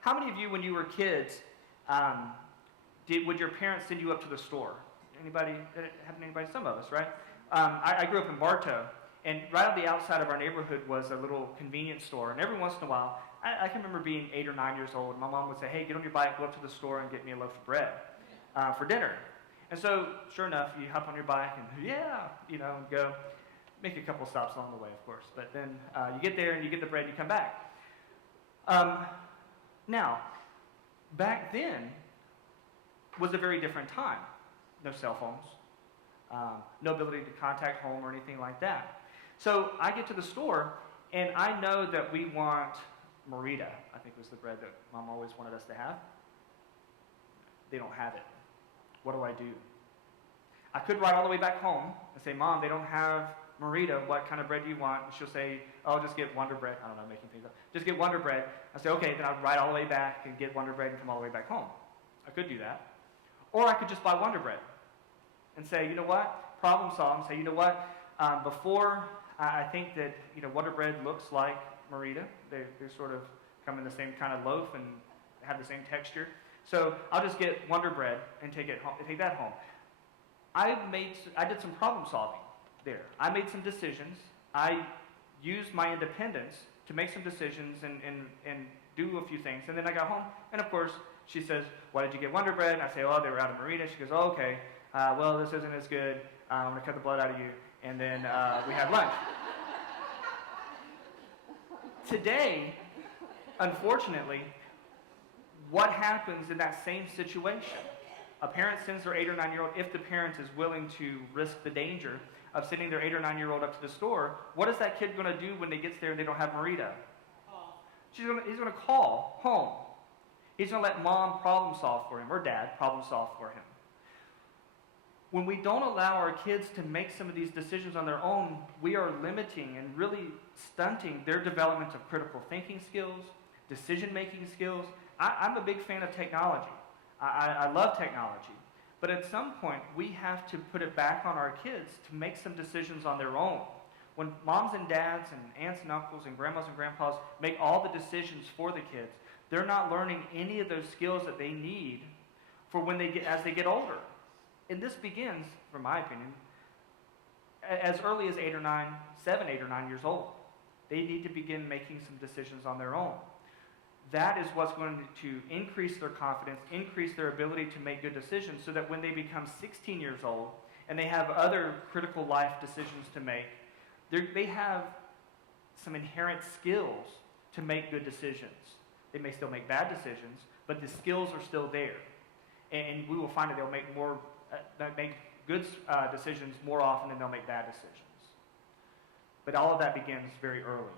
How many of you, when you were kids, would your parents send you up to the store? Anybody? That happened to anybody? Some of us, right? I grew up in Bartow, and right on the outside of our neighborhood was a little convenience store. And every once in a while, I can remember being 8 or 9 years old, and my mom would say, "Hey, get on your bike, go up to the store and get me a loaf of bread for dinner." And so, sure enough, you hop on your bike and and go. Make a couple stops along the way, of course. But then you get there and you get the bread and you come back. Now, back then was a very different time. No cell phones, no ability to contact home or anything like that. So I get to the store and I know that we want Merita, I think was the bread that Mom always wanted us to have. They don't have it. What do I do? I could ride all the way back home and say, "Mom, they don't have Merita. What kind of bread do you want?" And she'll say, "Oh, just get Wonder Bread." I don't know, making things up. "Just get Wonder Bread." I say, "Okay," then I'd ride all the way back and get Wonder Bread and come all the way back home. I could do that. Or I could just buy Wonder Bread and say, "You know what? Problem solved." And say, "You know what? Before, I think that Wonder Bread looks like Merita. They sort of come in the same kind of loaf and have the same texture. So I'll just get Wonder Bread and take that home." I did some problem solving there. I made some decisions. I used my independence to make some decisions and do a few things. And then I got home, and of course, she says, "Why did you get Wonder Bread?" And I say, "Oh, they were out of Merita." She goes, "Oh, okay. Well, this isn't as good. I'm going to cut the blood out of you." And then we had lunch. Today, unfortunately, what happens in that same situation? A parent sends their 8 or 9-year-old, if the parent is willing to risk the danger of sending their 8 or 9-year-old up to the store. What is that kid going to do when they gets there and they don't have Merita? He's going to call home. He's going to let Mom problem solve for him, or Dad problem solve for him. When we don't allow our kids to make some of these decisions on their own, we are limiting and really stunting their development of critical thinking skills, decision-making skills. I'm a big fan of technology. I love technology. But at some point, we have to put it back on our kids to make some decisions on their own. When moms and dads and aunts and uncles and grandmas and grandpas make all the decisions for the kids, they're not learning any of those skills that they need for as they get older. And this begins, from my opinion, as early as 8 or 9 years old. They need to begin making some decisions on their own. That is what's going to increase their confidence, increase their ability to make good decisions, so that when they become 16 years old and they have other critical life decisions to make, they have some inherent skills to make good decisions. They may still make bad decisions, but the skills are still there. And we will find that they'll make good decisions more often than they'll make bad decisions. But all of that begins very early.